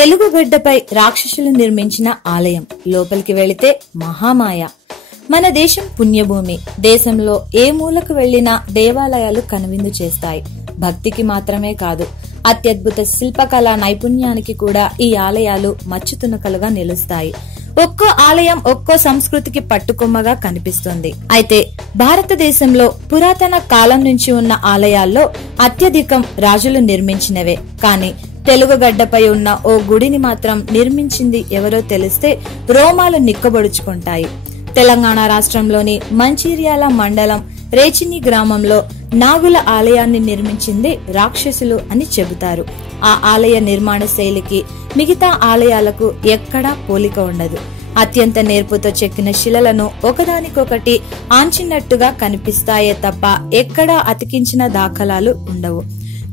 తెలుగు గడ్డపై రాక్షసులు నిర్మించిన ఆలయం. లోపలికి వెళితే మహామాయ. మన దేశం పుణ్యభూమి. దేశంలో ఏ మూలకు వెళ్లినా దేవాలయాలు కనువిందు చేస్తాయి. భక్తికి మాత్రమే కాదు, అత్యద్భుత శిల్పకళా నైపుణ్యానికి కూడా ఈ ఆలయాలు మచ్చుతునకలుగా నిలుస్తాయి. ఒక్కో ఆలయం ఒక్కో సంస్కృతికి పట్టుకొమ్మగా కనిపిస్తుంది. అయితే భారతదేశంలో పురాతన కాలం నుంచి ఉన్న ఆలయాల్లో అత్యధికం రాజులు నిర్మించినవే. కానీ తెలుగు గడ్డపై ఉన్న ఓ గుడిని మాత్రం నిర్మించింది ఎవరో తెలిస్తే రోమాలు నిక్కబొడుచుకుంటాయి. తెలంగాణ రాష్ట్రంలోని మంచిర్యాల మండలం రేచిని గ్రామంలో నాగుల ఆలయాన్ని నిర్మించింది రాక్షసులు అని చెబుతారు. ఆ ఆలయ నిర్మాణ శైలికి మిగతా ఆలయాలకు ఎక్కడా పోలిక ఉండదు. అత్యంత నేర్పుతో చెక్కిన శిలలను ఒకదానికొకటి ఆంచినట్టుగా కనిపిస్తాయే తప్ప ఎక్కడా అతికించిన దాఖలాలు ఉండవు.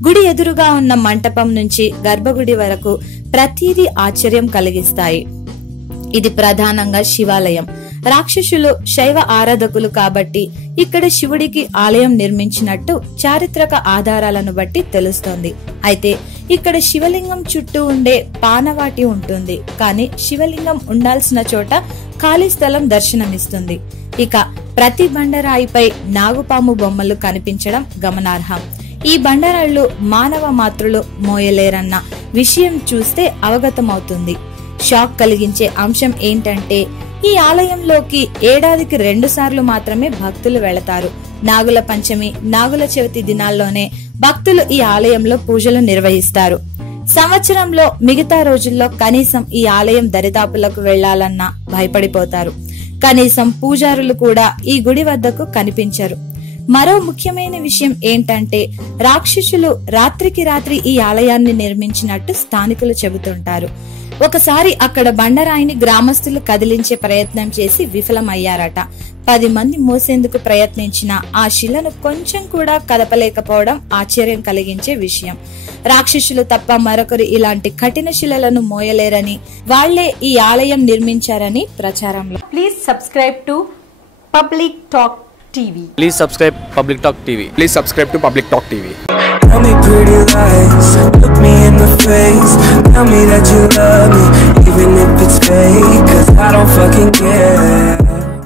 గుడి ఎదురుగా ఉన్న మంటపం నుంచి గర్భగుడి వరకు ప్రతిదీ ఆశ్చర్యం కలిగిస్తాయి. ఇది ప్రధానంగా శివాలయం. రాక్షసులు శైవ ఆరాధకులు కాబట్టి ఇక్కడ శివుడికి ఆలయం నిర్మించినట్టు చారిత్రక ఆధారాలను బట్టి తెలుస్తోంది. అయితే ఇక్కడ శివలింగం చుట్టూ ఉండే పానవాటి ఉంటుంది. కానీ శివలింగం ఉండాల్సిన చోట ఖాళీ స్థలం దర్శనమిస్తుంది. ఇక ప్రతి బండరాయిపై నాగుపాము బొమ్మలు కనిపించడం గమనార్హం. ఈ బండరాళ్లు మానవ మాతృలు మోయలేరన్న విషయం చూస్తే అవగతమవుతుంది. షాక్ కలిగించే అంశం ఏంటంటే ఈ ఆలయంలోకి ఏడాదికి 2 సార్లు మాత్రమే భక్తులు వెళతారు. నాగుల పంచమి, నాగుల చవితి దినాల్లోనే భక్తులు ఈ ఆలయంలో పూజలు నిర్వహిస్తారు. సంవత్సరంలో మిగతా రోజుల్లో కనీసం ఈ ఆలయం దరిదాపులకు వెళ్లాలన్నా భయపడిపోతారు. కనీసం పూజారులు కూడా ఈ గుడి వద్దకు కనిపించరు. మరో ముఖ్యమైన విషయం ఏంటంటే రాక్షసులు రాత్రికి రాత్రి ఈ ఆలయాన్ని నిర్మించినట్టు స్థానికులు చెబుతుంటారు. ఒకసారి అక్కడ బండరాయిని గ్రామస్తులు కదిలించే ప్రయత్నం చేసి విఫలమయ్యారట. 10 మంది మోసేందుకు ప్రయత్నించిన ఆ శిలను కొంచెం కూడా కదపలేకపోవడం ఆశ్చర్యం కలిగించే విషయం. రాక్షసులు తప్ప మరొకరు ఇలాంటి కఠిన శిలలను మోయలేరని, వాళ్లే ఈ ఆలయం నిర్మించారని ప్రచారంలో. Please subscribe to public talk TV. Please subscribe Public Talk TV. Please subscribe to Public Talk TV. Tell me pretty lies, look me in the face. Tell me that you love me, even if it's fake, 'cause I don't fucking care.